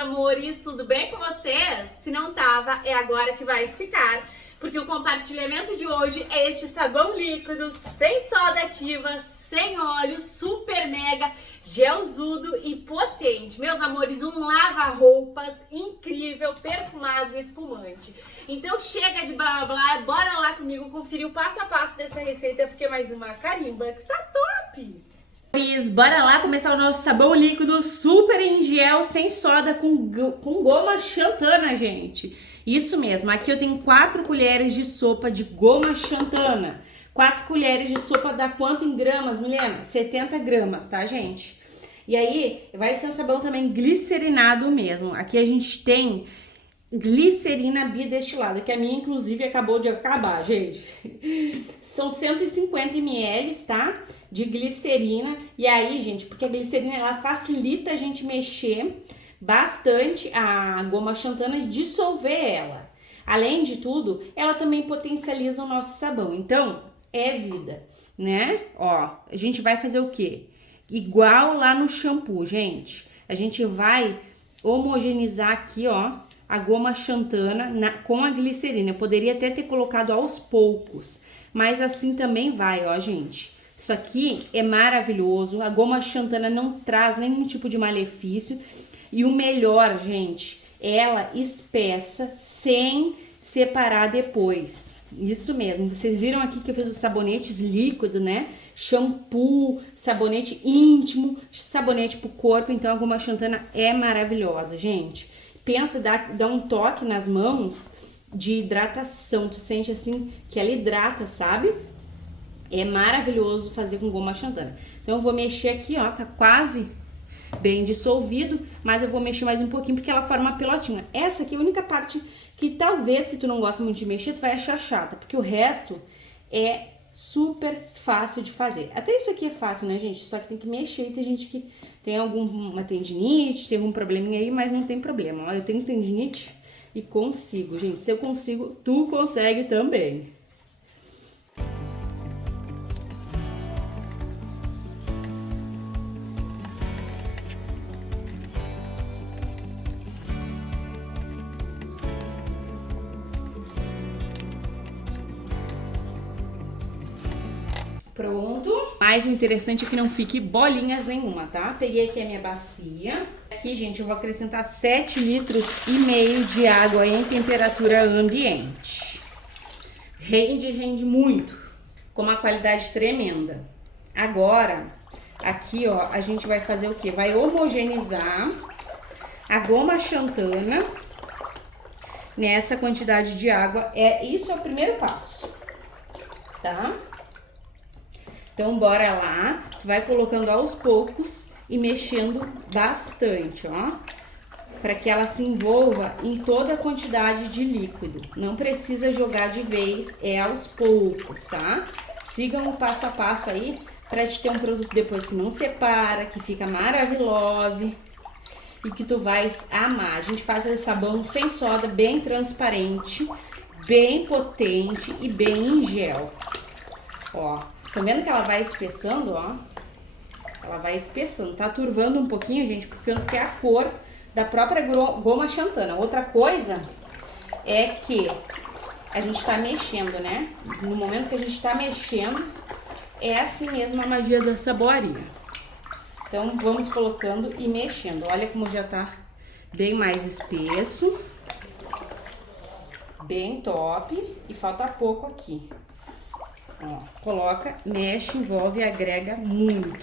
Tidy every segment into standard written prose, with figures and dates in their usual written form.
amores, tudo bem com vocês? Se não tava, é agora que vai ficar, porque o compartilhamento de hoje é este sabão líquido, sem soda ativa, sem óleo, super mega gelzudo e potente. Meus amores, um lava-roupas incrível, perfumado e espumante. Então chega de blá blá, bora lá comigo conferir o passo a passo dessa receita, porque mais uma carimba que está top! Bora lá começar o nosso sabão líquido super em gel, sem soda, com goma xantana, gente. Isso mesmo, aqui eu tenho 4 colheres de sopa de goma xantana. 4 colheres de sopa dá quanto em gramas, Milena? 70 gramas, tá, gente? E aí, vai ser um sabão também glicerinado mesmo. Aqui a gente tem glicerina bidestilada, que a minha, inclusive, acabou de acabar, gente. São 150 ml, tá? De glicerina. E aí, gente, porque a glicerina, ela facilita a gente mexer bastante a goma xantana e dissolver ela. Além de tudo, ela também potencializa o nosso sabão. Então, é vida, né? Ó, a gente vai fazer o quê? Igual lá no shampoo, gente. A gente vai homogeneizar aqui, ó, a goma xantana com a glicerina. Eu poderia até ter colocado aos poucos, mas assim também vai, ó, gente. Isso aqui é maravilhoso. A goma xantana não traz nenhum tipo de malefício. E o melhor, gente, ela espessa sem separar depois. Isso mesmo. Vocês viram aqui que eu fiz os sabonetes líquidos, né? Shampoo, sabonete íntimo, sabonete pro corpo. Então a goma xantana é maravilhosa, gente. Pensa, dá um toque nas mãos de hidratação. Tu sente assim que ela hidrata, sabe? É maravilhoso fazer com goma xantana. Então eu vou mexer aqui, ó, tá quase bem dissolvido, mas eu vou mexer mais um pouquinho porque ela forma uma pelotinha. Essa aqui é a única parte que talvez, se tu não gosta muito de mexer, tu vai achar chata, porque o resto é super fácil de fazer. Até isso aqui é fácil, né, gente? Só que tem que mexer, e tem gente que tem alguma tendinite, tem algum probleminha aí, mas não tem problema. Ó, eu tenho tendinite e consigo, gente. Se eu consigo, tu consegue também. Pronto. Mas o interessante é que não fique bolinhas nenhuma, tá? Peguei aqui a minha bacia. Aqui, gente, eu vou acrescentar 7,5 litros de água em temperatura ambiente. Rende muito. Com uma qualidade tremenda. Agora, aqui, ó, a gente vai fazer o quê? Vai homogeneizar a goma xantana nessa quantidade de água. Isso é o primeiro passo, tá? Então, bora lá, tu vai colocando aos poucos e mexendo bastante, ó, para que ela se envolva em toda a quantidade de líquido. Não precisa jogar de vez, é aos poucos, tá? Sigam o passo a passo aí, para te ter um produto depois que não separa, que fica maravilhoso e que tu vais amar. A gente faz esse sabão sem soda, bem transparente, bem potente e bem em gel, ó. Tá vendo que ela vai espessando, ó? Ela vai espessando, tá turvando um pouquinho, gente, porque é a cor da própria goma xantana. Outra coisa é que a gente tá mexendo, né? No momento que a gente tá mexendo, é assim mesmo a magia da saboaria. Então, vamos colocando e mexendo. Olha como já tá bem mais espesso. Bem top. E falta pouco aqui. Ó, coloca, mexe, envolve e agrega muito.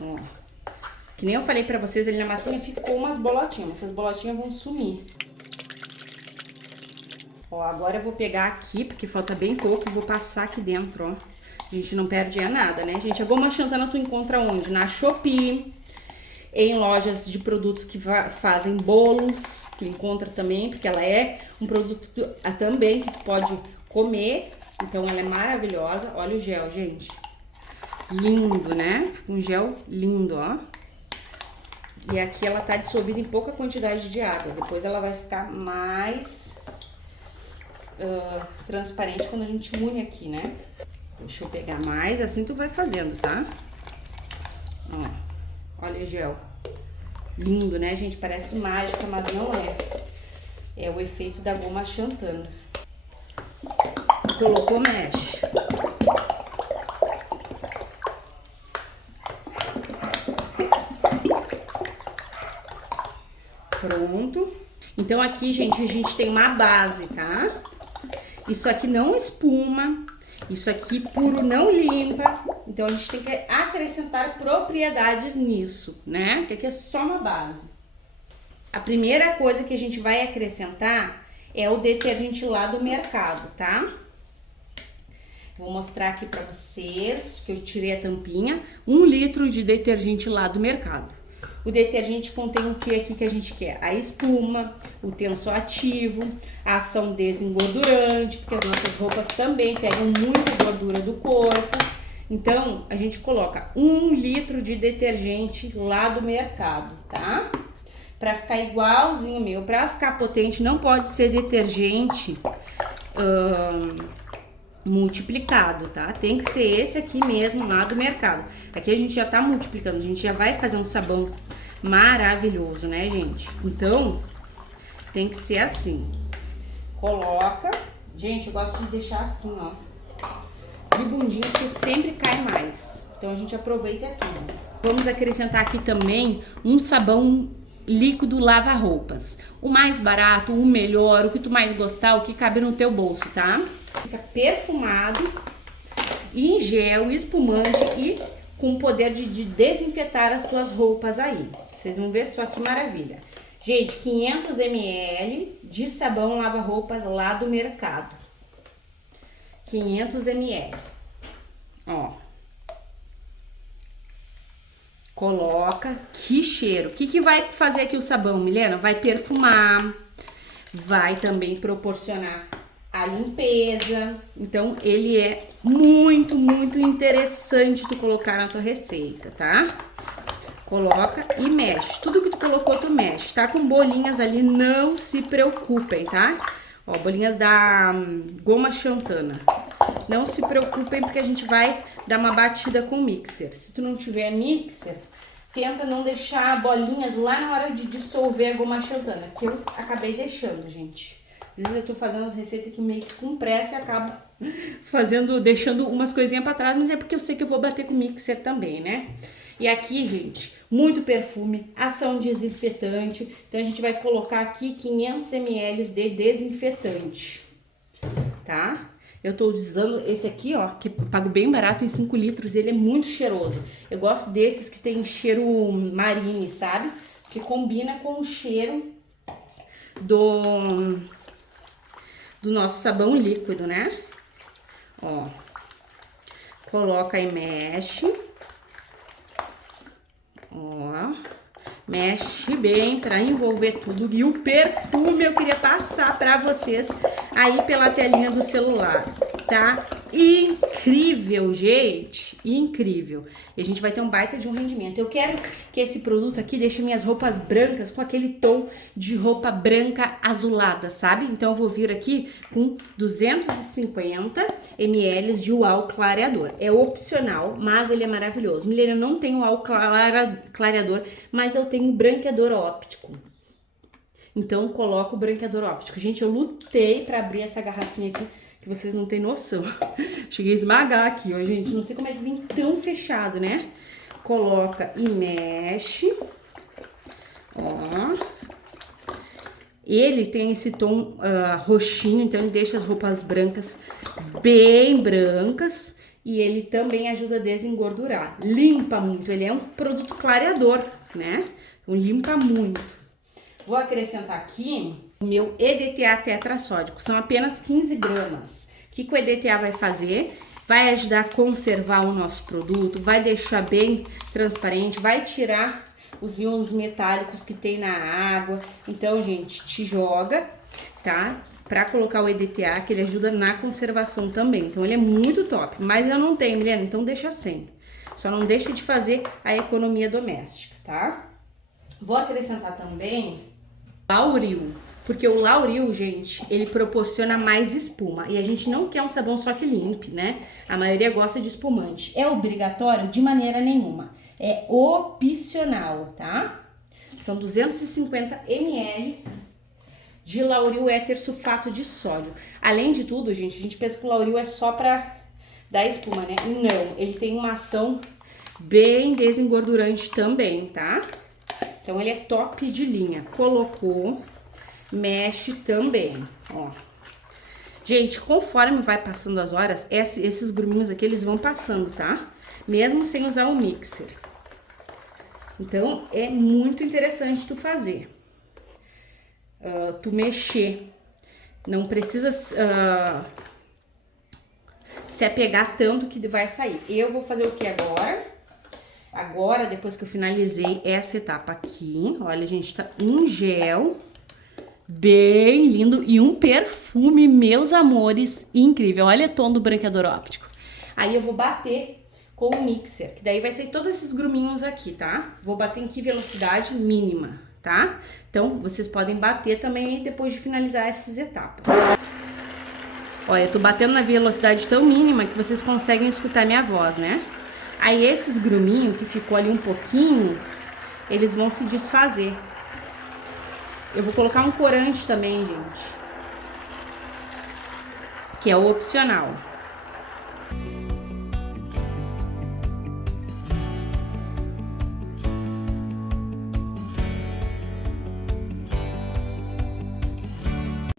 Ó, que nem eu falei pra vocês ali na massinha, ficou umas bolotinhas. Essas bolotinhas vão sumir. Ó, agora eu vou pegar aqui, porque falta bem pouco, e vou passar aqui dentro, ó. A gente não perde nada, né, gente? A goma xantana tu encontra onde? Na Shopee, em lojas de produtos que fazem bolos, tu encontra também, porque ela é um produto também que tu pode comer. Então, ela é maravilhosa. Olha o gel, gente. Lindo, né? Um gel lindo, ó. E aqui ela tá dissolvida em pouca quantidade de água. Depois ela vai ficar mais transparente quando a gente une aqui, né? Deixa eu pegar mais. Assim tu vai fazendo, tá? Ó. Olha o gel. Lindo, né, gente? Parece mágica, mas não é. É o efeito da goma xantana. Colocou, mexe. Pronto. Então aqui, gente, a gente tem uma base, tá? Isso aqui não espuma, isso aqui puro não limpa. Então a gente tem que acrescentar propriedades nisso, né? Porque aqui é só uma base. A primeira coisa que a gente vai acrescentar é o detergente lá do mercado, tá? Vou mostrar aqui pra vocês, que eu tirei a tampinha. 1 litro de detergente lá do mercado. O detergente contém o que aqui que a gente quer? A espuma, o tensoativo, a ação desengordurante, porque as nossas roupas também pegam muita gordura do corpo. Então, a gente coloca 1 litro de detergente lá do mercado, tá? Pra ficar igualzinho o meu, pra ficar potente, não pode ser detergente multiplicado, tá? Tem que ser esse aqui mesmo lá do mercado. Aqui a gente já tá multiplicando, a gente já vai fazer um sabão maravilhoso, né, gente? Então, tem que ser assim. Coloca. Gente, eu gosto de deixar assim, ó. De bundinho, porque sempre cai mais. Então, a gente aproveita tudo. Vamos acrescentar aqui também um sabão líquido lava-roupas. O mais barato, o melhor, o que tu mais gostar, o que cabe no teu bolso, tá? Fica perfumado, em gel, espumante e com o poder de desinfetar as tuas roupas aí. Vocês vão ver só que maravilha. Gente, 500 ml de sabão lava-roupas lá do mercado. 500 ml. Ó. Coloca, que cheiro. O que vai fazer aqui o sabão, Milena? Vai perfumar, vai também proporcionar a limpeza. Então, ele é muito, muito interessante tu colocar na tua receita, tá? Coloca e mexe. Tudo que tu colocou, tu mexe. Tá com bolinhas ali, não se preocupem, tá? Ó, bolinhas da goma xantana. Não se preocupem, porque a gente vai dar uma batida com o mixer. Se tu não tiver mixer, tenta não deixar bolinhas lá na hora de dissolver a goma xantana, que eu acabei deixando, gente. Às vezes eu tô fazendo as receitas aqui meio que com pressa e acabo deixando umas coisinhas pra trás, mas é porque eu sei que eu vou bater com o mixer também, né? E aqui, gente, muito perfume, ação desinfetante. Então a gente vai colocar aqui 500 ml de desinfetante, tá? Eu tô usando esse aqui, ó, que eu pago bem barato em 5 litros, ele é muito cheiroso. Eu gosto desses que tem cheiro marine, sabe? Que combina com o cheiro do nosso sabão líquido, né? Ó, coloca e mexe. Ó, mexe bem para envolver tudo. E o perfume eu queria passar para vocês aí pela telinha do celular, tá? Incrível, gente, incrível. E a gente vai ter um baita de um rendimento. Eu quero que esse produto aqui deixe minhas roupas brancas com aquele tom de roupa branca azulada, sabe? Então eu vou vir aqui com 250 ml de UAU clareador. É opcional, mas ele é maravilhoso. Milena, não tenho UAU clareador, mas eu tenho branqueador óptico. Então coloco o branqueador óptico. Gente, eu lutei para abrir essa garrafinha aqui, que vocês não têm noção. Cheguei a esmagar aqui, ó, gente. Não sei como é que vem tão fechado, né? Coloca e mexe. Ó. Ele tem esse tom roxinho, então ele deixa as roupas brancas bem brancas. E ele também ajuda a desengordurar. Limpa muito. Ele é um produto clareador, né? Então limpa muito. Vou acrescentar aqui o meu EDTA tetrassódico, são apenas 15 gramas. O que o EDTA vai fazer? Vai ajudar a conservar o nosso produto, vai deixar bem transparente, vai tirar os íons metálicos que tem na água. Então, gente, te joga, tá? Pra colocar o EDTA, que ele ajuda na conservação também. Então, ele é muito top. Mas eu não tenho, Milena, então deixa sem. Só não deixa de fazer a economia doméstica, tá? Vou acrescentar também Lauril, porque o Lauril, gente, ele proporciona mais espuma e a gente não quer um sabão só que limpe, né? A maioria gosta de espumante. É obrigatório? De maneira nenhuma. É opcional, tá? São 250 ml de Lauril éter sulfato de sódio. Além de tudo, gente, a gente pensa que o Lauril é só pra dar espuma, né? Não, ele tem uma ação bem desengordurante também, tá? Então ele é top de linha. Colocou, mexe também, ó. Gente, conforme vai passando as horas, esses gruminhos aqui, eles vão passando, tá? Mesmo sem usar o mixer. Então, é muito interessante tu fazer. Tu mexer. Não precisa se apegar tanto que vai sair. Eu vou fazer o que agora? Agora, depois que eu finalizei essa etapa aqui, olha, gente, tá um gel bem lindo e um perfume, meus amores, incrível. Olha o tom do branqueador óptico. Aí eu vou bater com o mixer, que daí vai sair todos esses gruminhos aqui, tá? Vou bater em que velocidade mínima, tá? Então, vocês podem bater também depois de finalizar essas etapas. Olha, eu tô batendo na velocidade tão mínima que vocês conseguem escutar minha voz, né? Aí esses gruminhos que ficou ali um pouquinho, eles vão se desfazer. Eu vou colocar um corante também, gente, que é o opcional.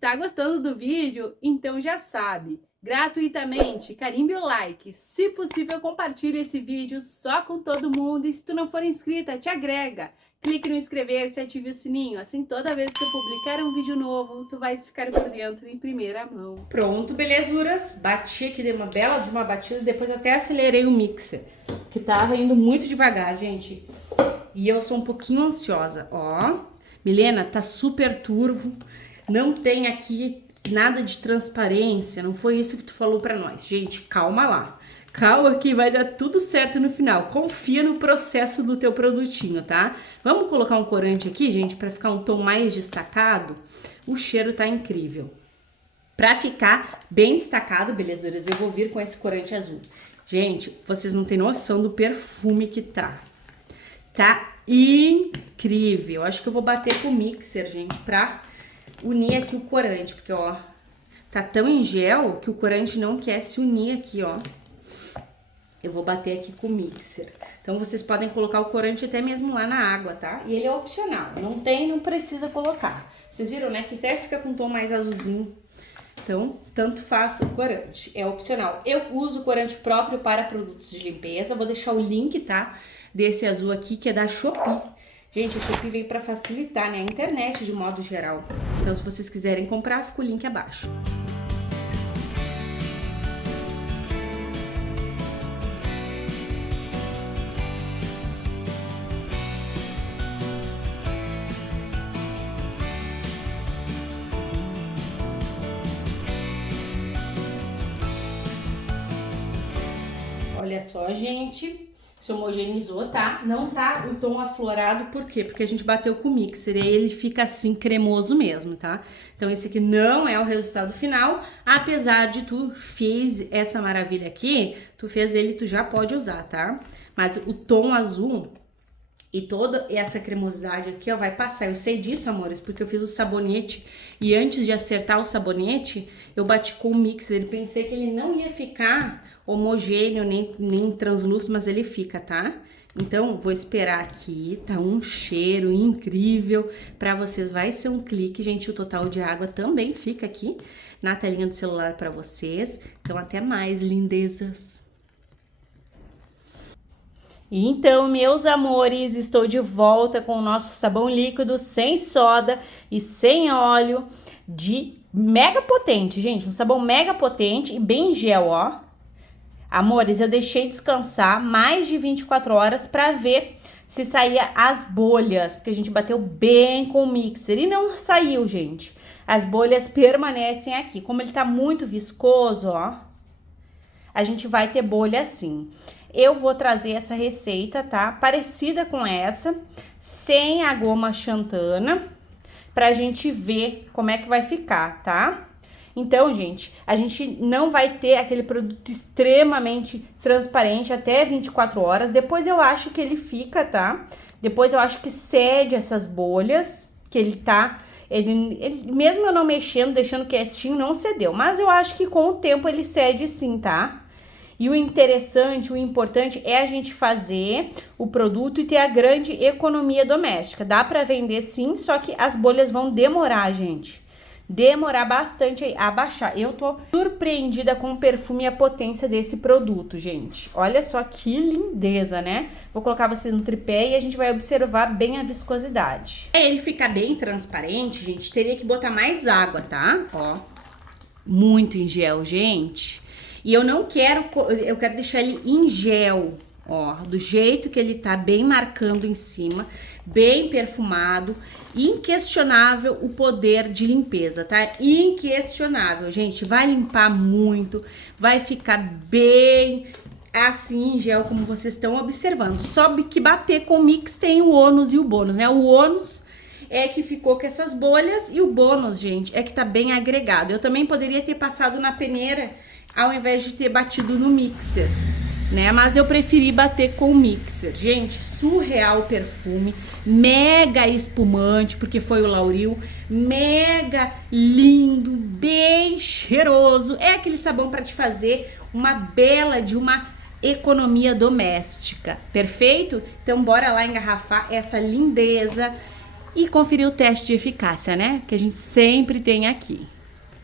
Tá gostando do vídeo? Então já sabe, gratuitamente, carimbe o like, se possível compartilhe esse vídeo só com todo mundo e se tu não for inscrita, te agrega, clique no inscrever-se, ative o sininho, assim toda vez que eu publicar um vídeo novo, tu vais ficar por dentro em primeira mão. Pronto, belezuras, bati aqui, dei uma bela de uma batida, depois até acelerei o mixer, que tava indo muito devagar, gente, e eu sou um pouquinho ansiosa, ó, Milena, tá super turvo. Não tem aqui nada de transparência, não foi isso que tu falou pra nós. Gente, calma lá. Calma que vai dar tudo certo no final. Confia no processo do teu produtinho, tá? Vamos colocar um corante aqui, gente, pra ficar um tom mais destacado. O cheiro tá incrível. Pra ficar bem destacado, belezuras, eu vou vir com esse corante azul. Gente, vocês não têm noção do perfume que tá. Tá incrível. Acho que eu vou bater com o mixer, gente, pra unir aqui o corante, porque, ó, tá tão em gel que o corante não quer se unir aqui, ó. Eu vou bater aqui com o mixer. Então, vocês podem colocar o corante até mesmo lá na água, tá? E ele é opcional, não precisa colocar. Vocês viram, né, que até fica com um tom mais azulzinho. Então, tanto faz o corante, é opcional. Eu uso corante próprio para produtos de limpeza, vou deixar o link, tá, desse azul aqui, que é da Shopee. Gente, a Shopee veio para facilitar, né, a internet de modo geral. Então, se vocês quiserem comprar, fica o link abaixo. Olha só, gente. Se homogeneizou, tá? Não tá o tom aflorado, por quê? Porque a gente bateu com o mixer e aí ele fica assim cremoso mesmo, tá? Então esse aqui não é o resultado final, apesar de tu fez essa maravilha aqui, tu fez ele, tu já pode usar, tá? Mas o tom azul e toda essa cremosidade aqui, ó, vai passar. Eu sei disso, amores, porque eu fiz o sabonete e antes de acertar o sabonete, eu bati com o mixer. Eu pensei que ele não ia ficar homogêneo, nem translúcido, mas ele fica, tá? Então, vou esperar aqui, tá um cheiro incrível pra vocês. Vai ser um clique, gente, o total de água também fica aqui na telinha do celular pra vocês. Então, até mais, lindezas! Então, meus amores, estou de volta com o nosso sabão líquido sem soda e sem óleo de mega potente, gente. Um sabão mega potente e bem gel, ó. Amores, eu deixei descansar mais de 24 horas para ver se saía as bolhas, porque a gente bateu bem com o mixer e não saiu, gente. As bolhas permanecem aqui. Como ele tá muito viscoso, ó, a gente vai ter bolha assim. Eu vou trazer essa receita, tá? Parecida com essa, sem a goma xantana, pra gente ver como é que vai ficar, tá? Então, gente, a gente não vai ter aquele produto extremamente transparente até 24 horas. Depois eu acho que ele fica, tá? Depois eu acho que cede essas bolhas, que ele tá... Ele, mesmo eu não mexendo, deixando quietinho, não cedeu. Mas eu acho que com o tempo ele cede sim, tá? E o interessante, o importante é a gente fazer o produto e ter a grande economia doméstica. Dá pra vender sim, só que as bolhas vão demorar, gente. Demorar bastante a baixar. Eu tô surpreendida com o perfume e a potência desse produto, gente. Olha só que lindeza, né? Vou colocar vocês no tripé e a gente vai observar bem a viscosidade. Pra ele ficar bem transparente, gente, teria que botar mais água, tá? Ó, muito em gel, gente. E eu não quero, eu quero deixar ele em gel, ó, do jeito que ele tá, bem marcando em cima, bem perfumado, inquestionável o poder de limpeza, tá? Inquestionável, gente, vai limpar muito, vai ficar bem assim em gel, como vocês estão observando. Só que bater com o mix tem o ônus e o bônus, né? O ônus é que ficou com essas bolhas e o bônus, gente, é que tá bem agregado. Eu também poderia ter passado na peneira ao invés de ter batido no mixer, né? Mas eu preferi bater com o mixer. Gente, surreal o perfume, mega espumante, porque foi o Lauril, mega lindo, bem cheiroso. É aquele sabão para te fazer uma bela de uma economia doméstica, perfeito? Então bora lá engarrafar essa lindeza e conferir o teste de eficácia, né? Que a gente sempre tem aqui.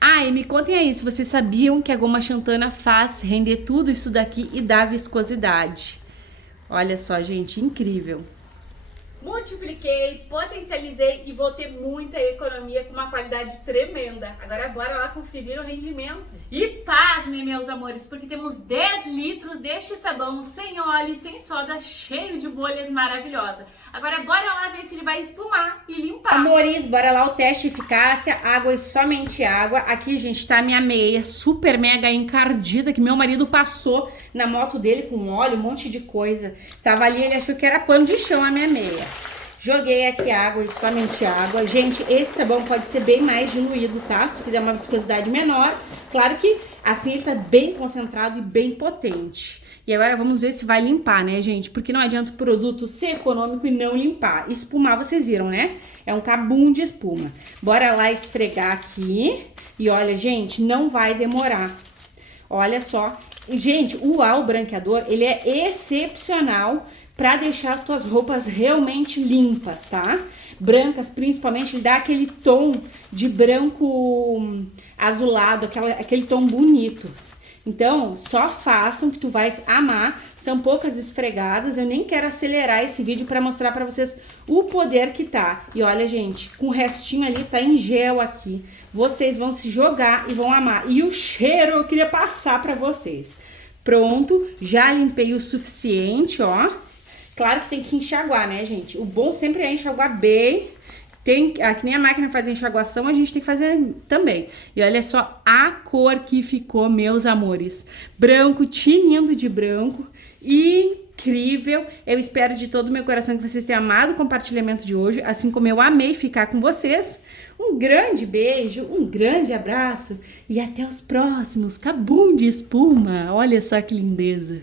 Ah, e me contem aí se vocês sabiam que a goma xantana faz render tudo isso daqui e dá viscosidade. Olha só, gente, incrível. Multipliquei, potencializei e vou ter muita economia com uma qualidade tremenda. Agora bora lá conferir o rendimento. E pasmem, meus amores, porque temos 10 litros deste sabão sem óleo e sem soda, cheio de bolhas, maravilhosa. Agora bora lá ver se ele vai espumar e limpar. Amores, bora lá o teste de eficácia, água e somente água. Aqui, gente, tá a minha meia super mega encardida, que meu marido passou na moto dele com óleo, um monte de coisa. Tava ali, ele achou que era pano de chão a minha meia. Joguei aqui água e somente água. Gente, esse sabão pode ser bem mais diluído, tá? Se tu quiser uma viscosidade menor. Claro que assim ele tá bem concentrado e bem potente. E agora vamos ver se vai limpar, né, gente? Porque não adianta o produto ser econômico e não limpar. Espumar, vocês viram, né? É um cabum de espuma. Bora lá esfregar aqui. E olha, gente, não vai demorar. Olha só. Gente, o álcool branqueador, ele é excepcional para deixar as tuas roupas realmente limpas, tá? Brancas, principalmente, ele dá aquele tom de branco azulado, aquele tom bonito. Então, só façam que tu vais amar. São poucas esfregadas, eu nem quero acelerar esse vídeo para mostrar para vocês o poder que tá. E olha, gente, com o restinho ali, tá em gel aqui. Vocês vão se jogar e vão amar. E o cheiro eu queria passar para vocês. Pronto, já limpei o suficiente, ó. Claro que tem que enxaguar, né, gente? O bom sempre é enxaguar bem. Que nem a máquina faz a enxaguação, a gente tem que fazer também. E olha só a cor que ficou, meus amores. Branco, tinindo de branco. Incrível. Eu espero de todo o meu coração que vocês tenham amado o compartilhamento de hoje, assim como eu amei ficar com vocês. Um grande beijo, um grande abraço e até os próximos. Cabum de espuma. Olha só que lindeza.